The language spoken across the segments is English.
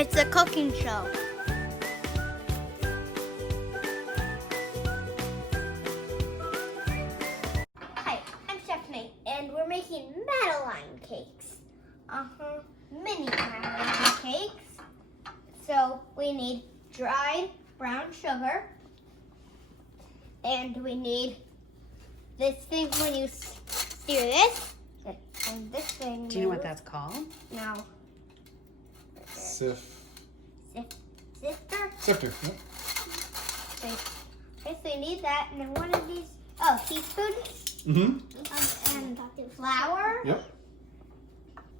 It's a cooking show. Hi, I'm Chef Nate, and we're making Madeline cakes. Mini Madeline cakes. So we need dried brown sugar, and we need this thing when you steer this, and this thing. Do you know what that's called? No. Sifter. Sifter. Yep. Okay, so you need that, and then one of these, teaspoon, and flour, Yep.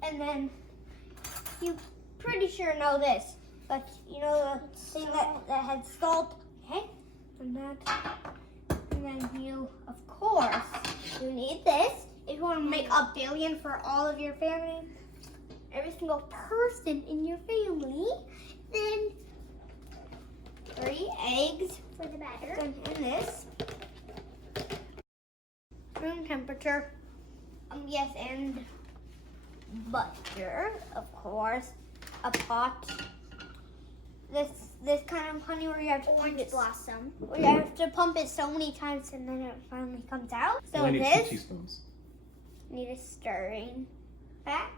and then you pretty sure know this, but you know the thing that had salt, okay? And then you, of course, you need this if you want to make a billion for all of your family, every single person in your family. Then 3 eggs for the batter. And this. Room temperature. Yes, and butter, of course. A pot. This kind of honey where you have to pump it. Blossom. Where you have to pump it so many times and then it finally comes out. So I need this. 2 teaspoons. Need a stirring vat.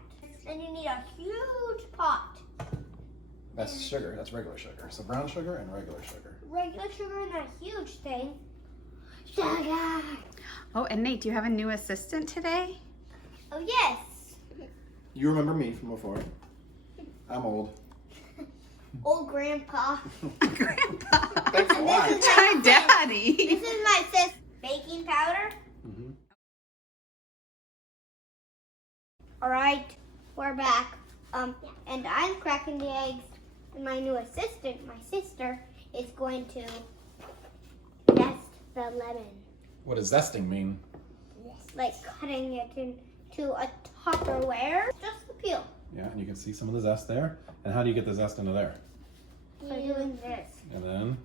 And you need a huge pot. That's sugar. That's regular sugar. So brown sugar and regular sugar. Regular sugar and that huge thing. Sugar. Oh, and Nate, do you have a new assistant today? Oh, yes. You remember me from before. I'm old. Old grandpa. Grandpa. Thanks a lot. This is Hi, Daddy. This is my sis baking powder. All right, we're back. And I'm cracking the eggs. And my new assistant, my sister, is going to zest the lemon. What does zesting mean? Like cutting it into a Tupperware. Just the peel. Yeah, and you can see some of the zest there. And how do you get the zest into there? By doing this. And then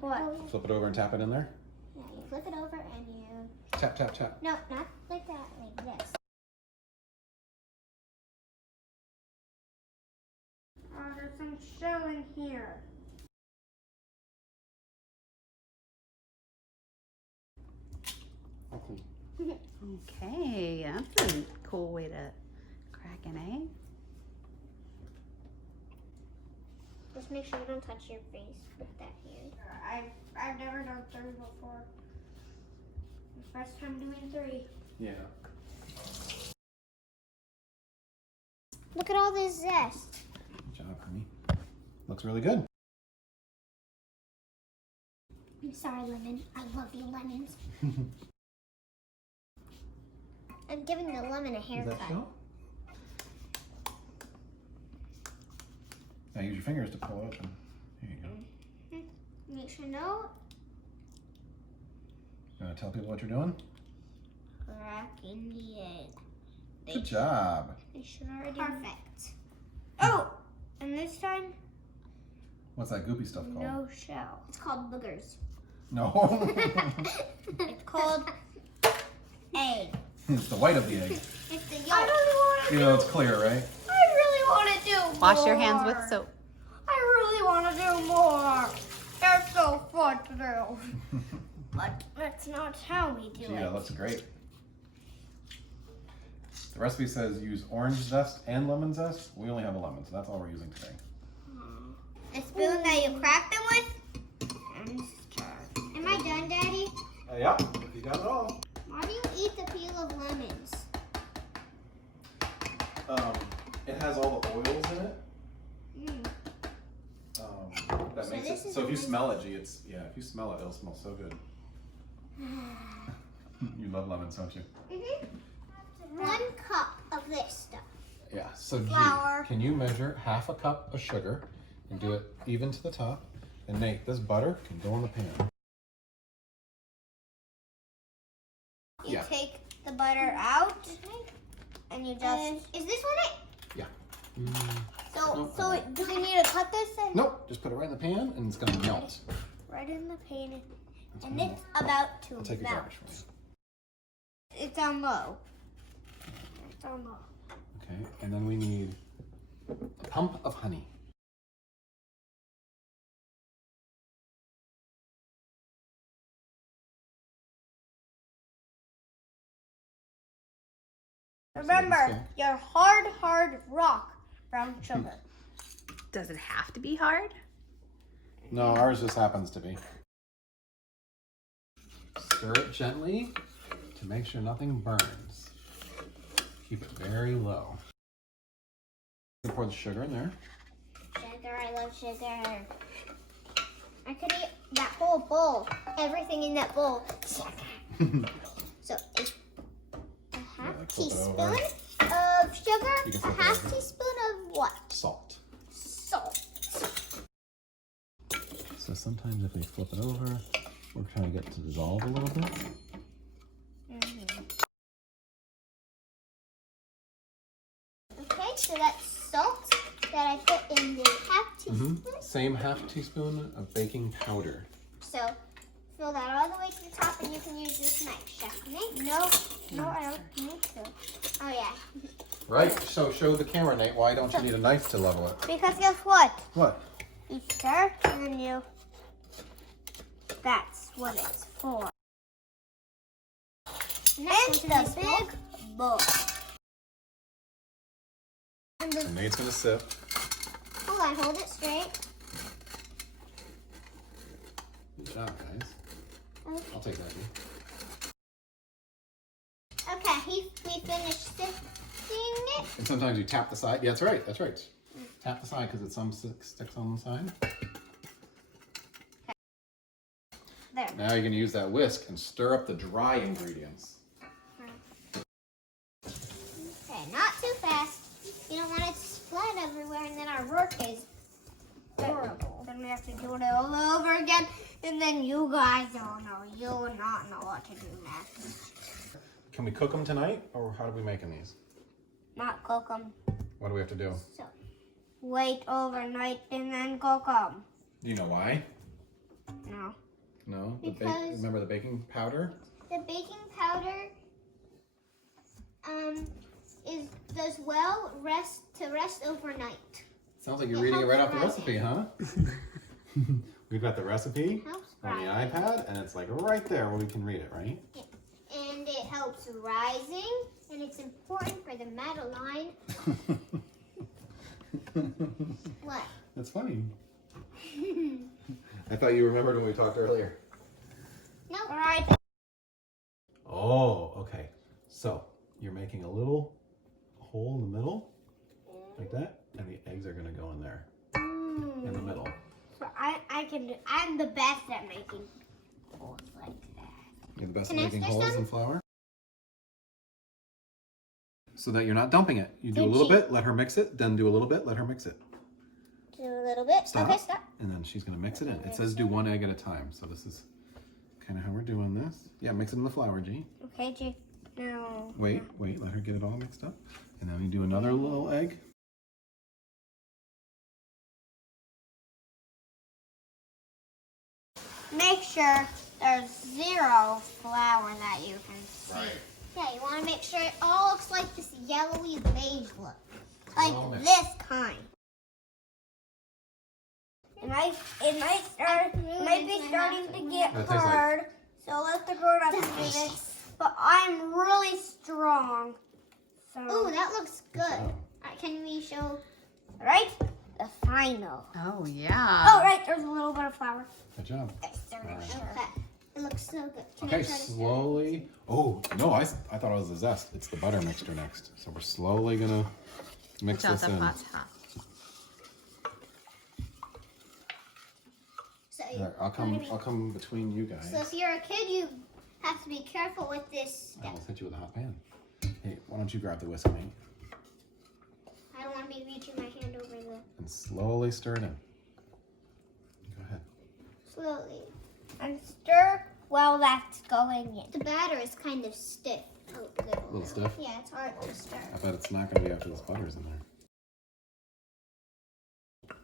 What? flip it over and tap it in there. Yeah, you flip it over and you... Tap, tap, tap. No, not like that, like this. Oh, there's some shell in here. Okay. Okay, that's a cool way to crack an egg. Just make sure you don't touch your face with that hand. I've never done 3 before. First time doing 3. Yeah. Look at all this zest. Good job, honey. Looks really good. I'm sorry, lemon. I love you, lemons. I'm giving the lemon a Does haircut. that show? Now use your fingers to pull it open. There you go. Make sure no You want to tell people what you're doing? cracking the egg. Good job. They should already. Perfect. Oh, and this time, What's that goopy stuff called? no shell. It's called boogers. No. It's called egg. It's the white of the egg. It's the yolk. I really want to You know it's clear, right? I really want to do more. Wash your hands with soap. I really want to do more. It's so fun to do. But that's not how we do Yeah, it. that's great. The recipe says use orange zest and lemon zest. We only have a lemon, so that's all we're using today. The spoon that you crack them with. And stir. Am I done, Daddy? Yeah, if you got it all. Why do you eat the peel of lemons? It has all the oils in it. That So makes this it. is So if you nice- smell it, if you smell it, it'll smell so good. You love lemons, don't you? 1 cup of this stuff. Yeah. So Flour. can you measure half a cup of sugar and do it even to the top? And Nate, this butter can go in the pan. You take the butter out, and you just. Is this what it? Yeah. So, Nope. do we need to cut this? Nope. Just put it right in the pan, and it's gonna melt. Right in the pan, It's and gonna it's about to I'll take a melt. garbage for you. It's on low. It's on low. Okay. And then we need a pump of honey. Remember, your hard rock brown sugar. Does it have to be hard? No, ours just happens to be. Stir it gently to make sure nothing burns. Keep it very low. You pour the sugar in there. Sugar, I love sugar. I could eat that whole bowl. Everything in that bowl. Sugar. So it's a half teaspoon of sugar. A half teaspoon of what? Salt. Salt. So sometimes if we flip it over, we're trying to get it to dissolve a little bit. Okay, so that's salt that I put in the half teaspoon. Same half teaspoon of baking powder. So fill that all the way to the top, and you can use this knife, Chef Nate. No, I don't need to. Oh yeah. Right. So show the camera, Nate. Why don't you need a knife to level it? Because guess what? What? You stir, and then you. That's what it's for. Next, the big bowl. And Nate's gonna sip. Hold on, hold it straight. Good job, guys. Okay. I'll take that. Okay, we finished sifting it. And sometimes you tap the side. Yeah, that's right. That's right. Tap the side because some sticks on the side. There. Now you're gonna use that whisk and stir up the dry ingredients. Okay, not too fast. You don't want it to splat everywhere, and then our work is horrible. Then we have to do it all over again, and then you guys don't know. You will not know what to do next. Can we cook them tonight, or how are we making these? Not cook them. What do we have to do? So, wait overnight and then cook them. Do you know why? No. No. Because- Remember the baking powder? The baking powder does well to rest overnight. Sounds like you're It reading it right off helps the recipe, huh? We've got the recipe Helps on the rising. iPad, and it's like right there where we can read it, right? And it helps rising, and it's important for the Madeline. What? That's funny. I thought you remembered when we talked earlier. No. All right. Oh, okay. So you're making a little hole in the middle, like that, and the eggs are gonna go in there, in the middle. So I can do. I'm the best at making holes like that. You're the best at Can I making stir holes some? in flour. So that you're not dumping it. You do a Good little cheese. bit, let her mix it, then do a little bit, let her mix it. Do a little bit. Stop. Okay, stop. And then she's gonna mix it in. It says do one egg at a time. So this is kind of how we're doing this. Yeah, mix it in the flour, G. Okay, G. No. Wait, let her get it all mixed up. And then we do another little egg. Make sure there's zero flour that you can see. Right. Yeah, you want to make sure it all looks like this yellowy beige look. Like All mixed. this kind. It might be starting to get That tastes like- hard, so let the grown-ups do this. But I'm really strong. So. Ooh, that looks good. job. All right, can we show? All right, the final. Oh, yeah. Oh, right, there's a little bit of flour. Good job. Okay. It looks so good. Can I Okay, try to stir it? slowly. Oh, no, I thought it was the zest. It's the butter mixture next. So we're slowly gonna mix Watch out, this the in. pot's hot. So, There, I'll come between you guys. so if you're a kid, you have to be careful with this I step. almost hit you with a hot pan. Hey, why don't you grab the whisk, mate? I don't want to be reaching my hand over the And slowly stir it in. Go ahead. slowly. And stir while that's going in. The batter is kind of stiff. A little stiff? Yeah, it's hard to stir. I bet it's not gonna be after this butter's in there.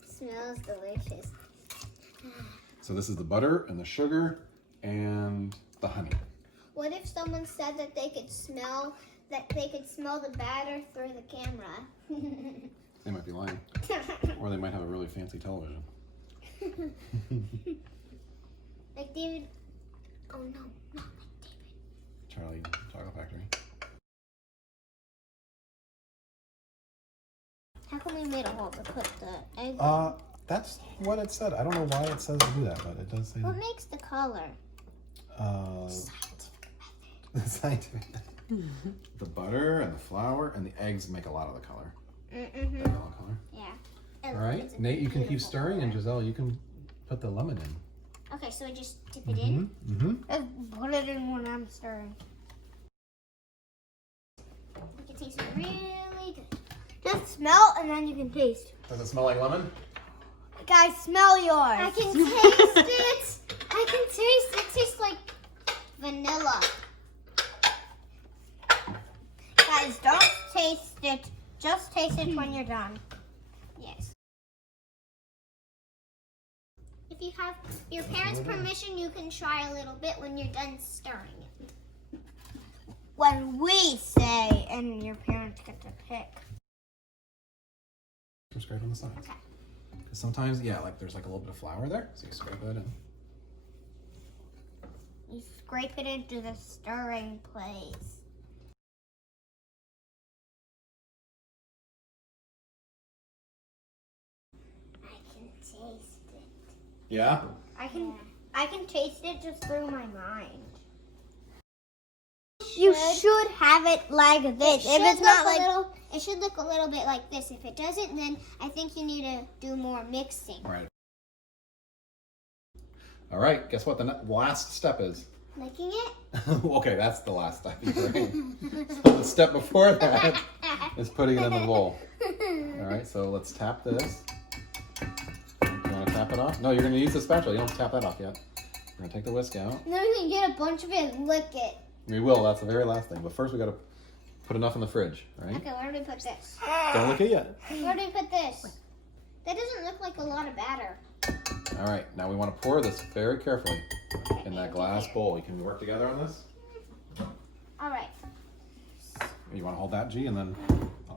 Smells delicious. So this is the butter and the sugar and the honey. What if someone said that they could smell the batter through the camera? They might be lying. Or they might have a really fancy television. Like David. Oh no, not like David. Charlie Chocolate Factory. How come we made a hole to put the egg? That's what it said. I don't know why it says to do that, but it does say. What makes the color? The scientific. The butter and the flour and the eggs make a lot of the color. Mm-hmm. Yellow color. Yeah. All right, Nate, you can keep stirring, and Giselle, you can put the lemon in. Okay, so I just dip it in. Mm-hmm. Put it in when I'm stirring. It tastes really good. Just smell and then you can taste. Does it smell like lemon? Guys, smell yours. I can taste it. I can taste it. It tastes like vanilla. Guys, don't taste it. Just taste it when you're done. Yes. If you have your parents' permission, you can try a little bit when you're done stirring it. When we say, and your parents get to pick. Scrape on the sides. Okay. Because sometimes, yeah, like there's like a little bit of flour there, so you scrape it in. You scrape it into the stirring place. I can taste it. Yeah? I can taste it just through my mind. You should have it like this. If it's not like it should look a little bit like this. If it doesn't, then I think you need to do more mixing. Right. All right, guess what the last step is? Licking it? Okay, that's the last step. Right? So the step before that is putting it in the bowl. All right, so let's tap this. You want to tap it off? No, you're going to use the spatula. You don't have to tap that off yet. We're going to take the whisk out. Then we can get a bunch of it and lick it. We will. That's the very last thing. But first, we got to put enough in the fridge, right? Okay, where do we put this? Don't lick it yet. Where do we put this? That doesn't look like a lot of batter. All right, now we want to pour this very carefully Okay, in that glass bowl. You can work together on this. All right. You want to hold that, G, and then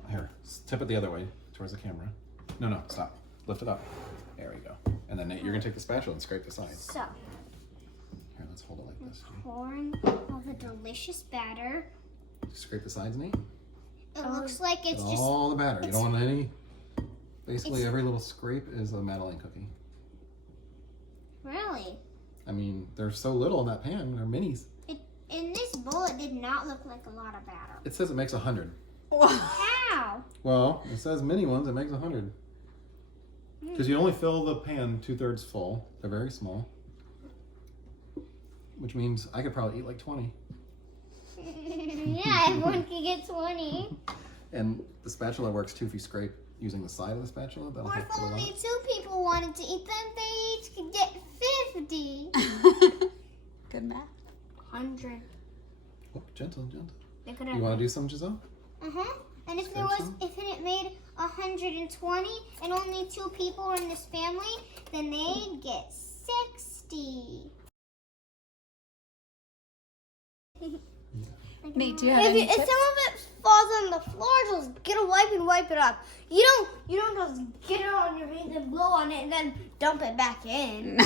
here, tip it the other way towards the camera. No, stop. Lift it up. There we go. And then Nate, you're gonna take the spatula and scrape the sides. So, Here, let's hold it like this. G. pouring all the delicious batter. Scrape the sides, Nate. It looks like it's Get just all the batter. You don't want any. Basically, every little scrape is a Madeline cookie. really. I mean, there's so little in that pan. They're minis. In this bowl, it did not look like a lot of batter. It says it makes 100. How? Well, it says mini ones. It makes 100. Because you only fill the pan 2/3 full. They're very small. Which means I could probably eat like 20. Yeah, everyone can get 20. And the spatula works too if you scrape using the side of the spatula. That'll Or help if get a lot. only 2 people wanted to eat them, they each could get 50. Good math. 100. Oh, gentle. They could You have. want to do some, Giselle? And if Scrape if it made 120 and only 2 people were in this family, then they'd get 60. Nate, do you have any If tips? some of it falls on the floor, just get a wipe and wipe it up. You don't just get it on your hands and blow on it and then dump it back in. No.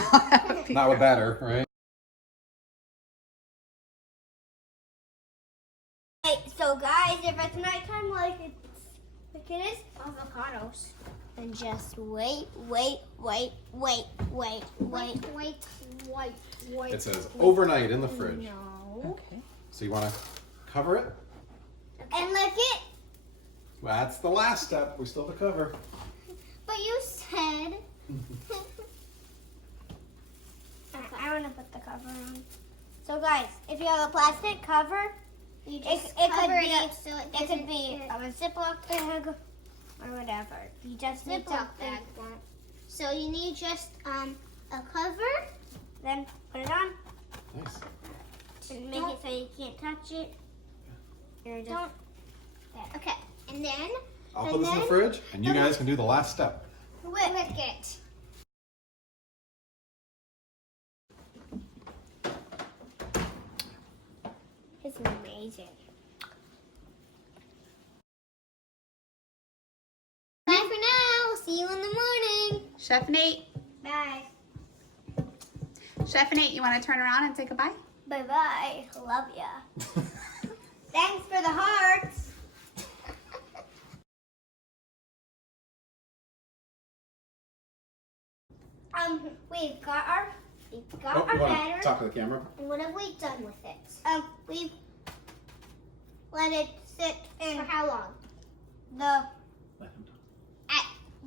Not with batter, right? Right, so guys, if it's nighttime like it is, avocados. And just wait. It says overnight in the fridge. No. Okay. So you want to cover it? And lick it. Well, that's the last step. We still have to cover. But you said. I want to put the cover on. So guys, if you have a plastic cover, you just cover it up so it could be a Ziploc bag or whatever. You just Ziploc bag. So you need just a cover, then put it on Nice. and make it so you can't touch it. You're just okay, and then I'll put this in the fridge, and you guys can do the last step. lick it. It's amazing. Bye for now. See you in the morning. Chef Nate. Bye. Chef Nate, you want to turn around and say goodbye? Bye bye. Love ya. Thanks for the hearts. We've got our you batter. want to talk to the camera? And what have we done with it? We've let it sit in. For how long?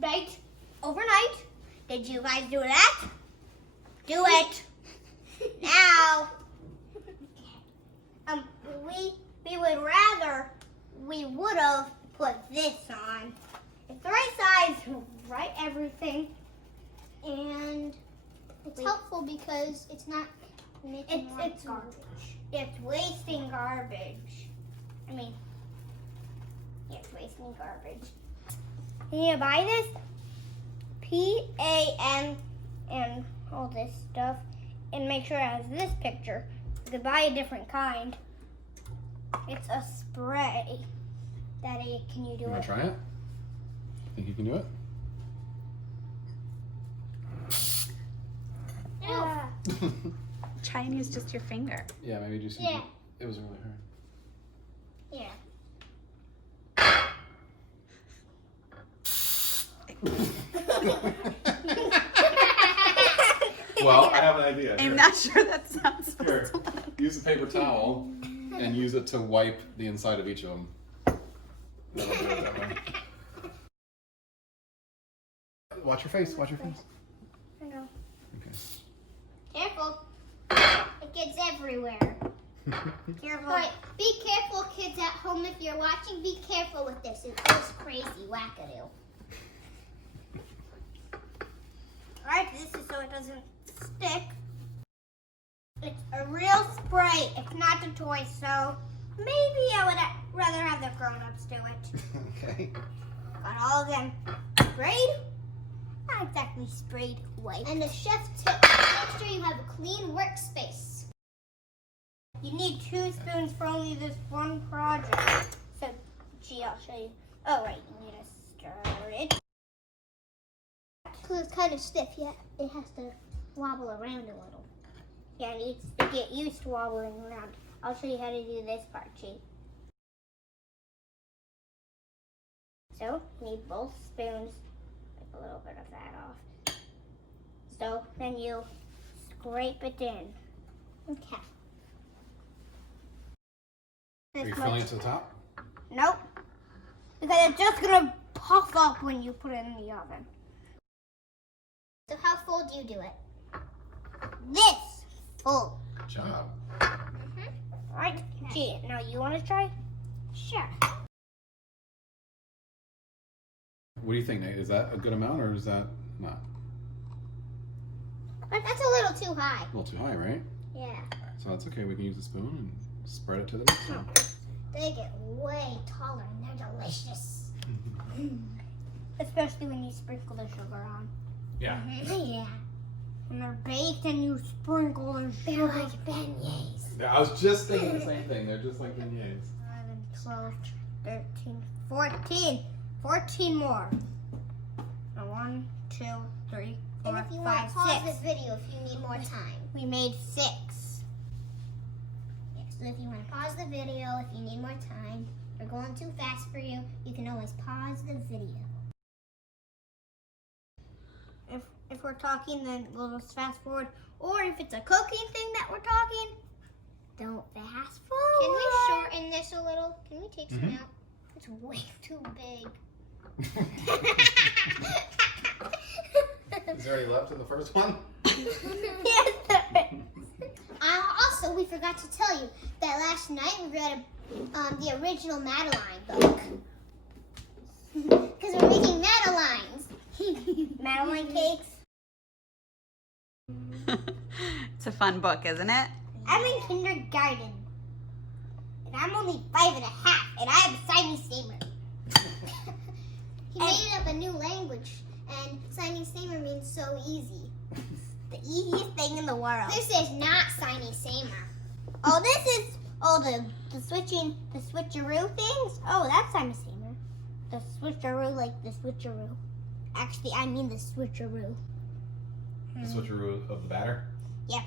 Right overnight. Did you guys do that? Do it now. We would have put this on. It's the right size, right everything, and It's helpful because it's not making it's garbage. It's wasting garbage. It's wasting garbage. You need to buy this PAN and all this stuff, and make sure it has this picture. You could buy a different kind. It's a spray. Daddy, can you do You want it? to try it? Think you can do it? Yeah. Try and use just your finger. Yeah, maybe just. Yeah. It was really hard. Yeah. Well, I have an idea. I'm not sure that sounds Here, use a paper towel and use it to wipe the inside of each of them. That'll do it that way. Watch your face. Watch your face. I know. Okay. Careful. It gets everywhere. Careful. Alright, be careful, kids at home. If you're watching, be careful with this. It goes crazy, wackadoo. Alright, this is so it doesn't stick. It's a real spray. It's not a toy, so maybe I would rather have the grown-ups do it. Okay. Got all of them sprayed. Not exactly sprayed white. And the chef tip, make sure you have a clean workspace. You need 2 spoons for only this one project. So, gee, I'll show you. Oh, right, you need to stir it. Because it's kind of stiff, yeah, it has to wobble around a little. Yeah, it needs to get used to wobbling around. I'll show you how to do this part, Chi. So, you need both spoons. Take a little bit of that off. So, then you scrape it in. Okay. Are you filling it to the top? Nope. Because it's just going to puff up when you put it in the oven. So how full do you do it? This full. Good job. Alright, Chi, now you want to try? Sure. What do you think, Nate? Is that a good amount or is that not? That's a little too high. A little too high, right? Yeah. So that's okay. We can use a spoon and spread it to the next one. They get way taller and they're delicious. Especially when you sprinkle the sugar on. Yeah. Yeah. When they're baked and you sprinkle the They're sugar. like beignets. I was just thinking the same thing. They're just like beignets. 11, 12, 13, 14. 14 more. Now 1, 2, 3, 4, And if you want 5, to pause 6. the video if you need more time. We made 6. Yeah, so if you want to pause the video, if you need more time, or going too fast for you, you can always pause the video. If we're talking, then we'll just fast forward. Or if it's a cooking thing that we're talking, don't fast forward. Can we shorten this a little? Can we take some out? It's way too big. Is there any left in the first one? Yes, there is. Also, we forgot to tell you that last night we read the original Madeline book. Because we're making Madelines. Madeline cakes. It's a fun book, isn't it? I'm in kindergarten. And I'm only 5 and a half. And I have a signing steamer. He made up a new language, and signing Samer means so easy. The easiest thing in the world. This is not signing Samer. Oh, this is the switcheroo things. Oh, that's Simon Steamer. The switcheroo, like the switcheroo. Actually, I mean the switcheroo. The switcheroo of the batter? Yep.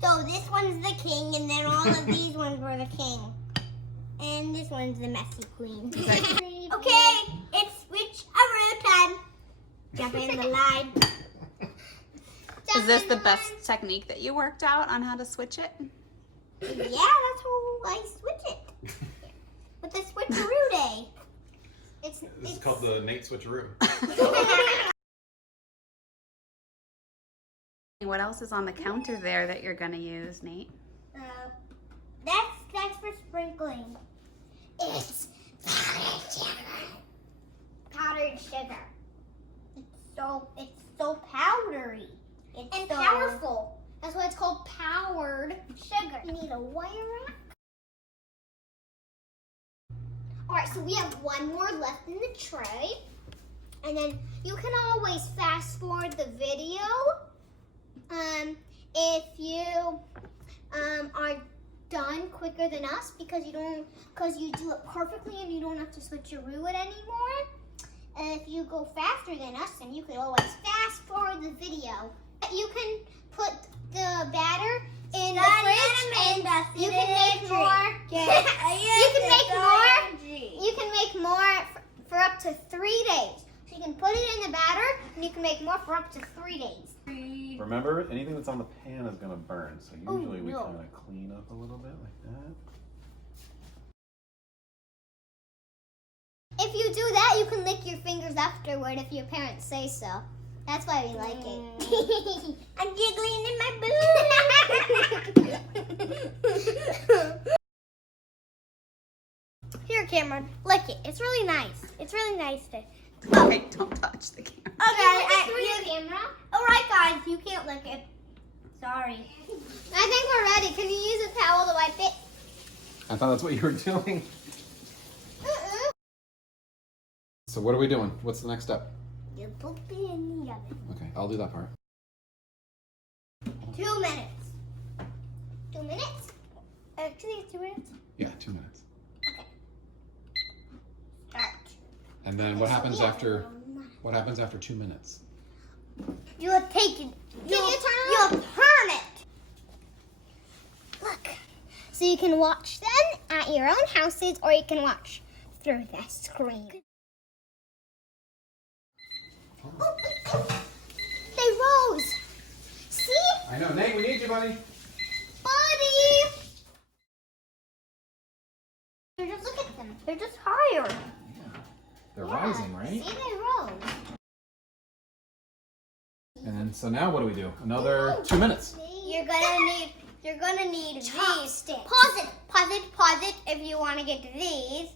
So this one's the king, and then all of these ones were the king. And this one's the messy queen. Okay, it's switcheroo time. Jump in the line. Is this the best technique that you worked out on how to switch it? Yeah, that's how I switch it. With the switcheroo day. This is called the Nate Switcheroo. What else is on the counter there that you're gonna use, Nate? That's for sprinkling. It's powdered sugar. Powdered sugar. It's so powdery. It's And so powerful. That's why it's called powdered sugar. You need a wire rack. Alright, so we have one more left in the tray. And then you can always fast forward the video. If you are done quicker than us because you do it perfectly and you don't have to switcheroo it anymore. And if you go faster than us, then you could always fast forward the video. You can put the batter in the fridge and you can make more. You can make more for up to 3 days. So you can put it in the batter and you can make more for up to 3 days. Remember, anything that's on the pan is going to burn. So usually we kind of clean up a little bit like that. If you do that, you can lick your fingers afterward if your parents say so. That's why we like it. I'm jiggling in my boob. Here, Cameron, lick it. It's really nice. It's really nice to. Okay, don't touch the camera. Camera. All right, guys, you can't lick it. Sorry. I think we're ready. Can you use a towel to wipe it? I thought that's what you were doing. So what are we doing? What's the next step? You put it in the oven. Okay, I'll do that part. 2 minutes. 2 minutes? Actually, 2 minutes. Yeah, 2 minutes. Start. And then what happens after 2 minutes? You'll take it. You'll You'll turn it. Look. So you can watch them at your own houses or you can watch through the screen. They rose. See? I know, Nate, we need you, buddy. Buddy! Just look at them. They're just higher. They're rising, right? See, they rose. And then, so now what do we do? Another 2 minutes. You're gonna need these. Chopsticks. Pause it if you want to get to these.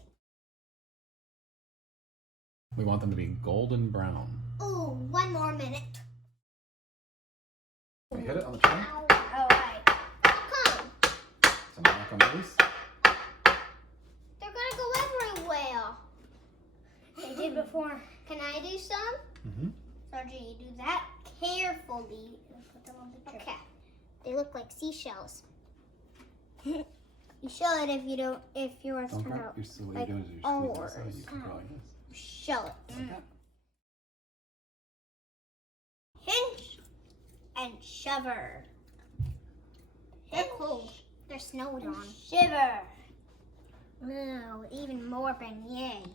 We want them to be golden brown. Ooh, 1 more minute. We hit it on the tray. All right. Come. So now knock on these. They're gonna go everywhere. They did before. Can I do some? Mm-hmm. Sergio, you do that carefully. Put them on the tray. Okay. They look like seashells. You show it if you don't. If yours Don't turn crack. out. So what like you do is you squeeze it ours. inside. You can go like this. Show it. Like that. Hinge and shiver. They're cold. They're snowed on. Shiver. Ooh, even more beignet.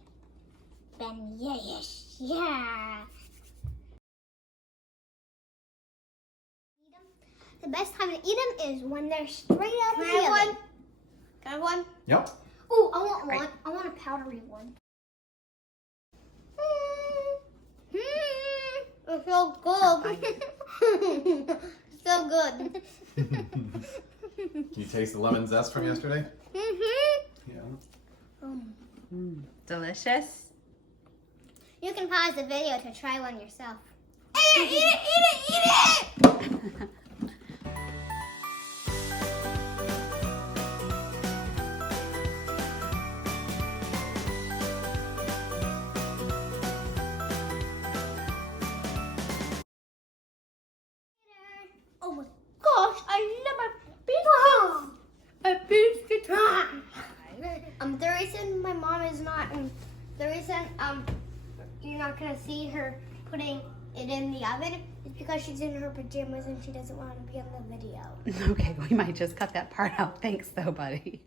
Beignet-ish. Yeah. The best time to eat them is when they're straight out of Can I the have oven. one? Can I have one? Yep. Ooh, I want Right. one. I want a powdery one. It's so good. So good. Can you taste the lemon zest from yesterday? Yeah. Delicious. You can pause the video to try one yourself. Eat it! Oh my gosh, I never beat a biscuit. The reason my mom is not, the reason you're not gonna see her putting it in the oven is because she's in her pajamas and she doesn't want to be on the video. Okay, we might just cut that part out. Thanks though, buddy.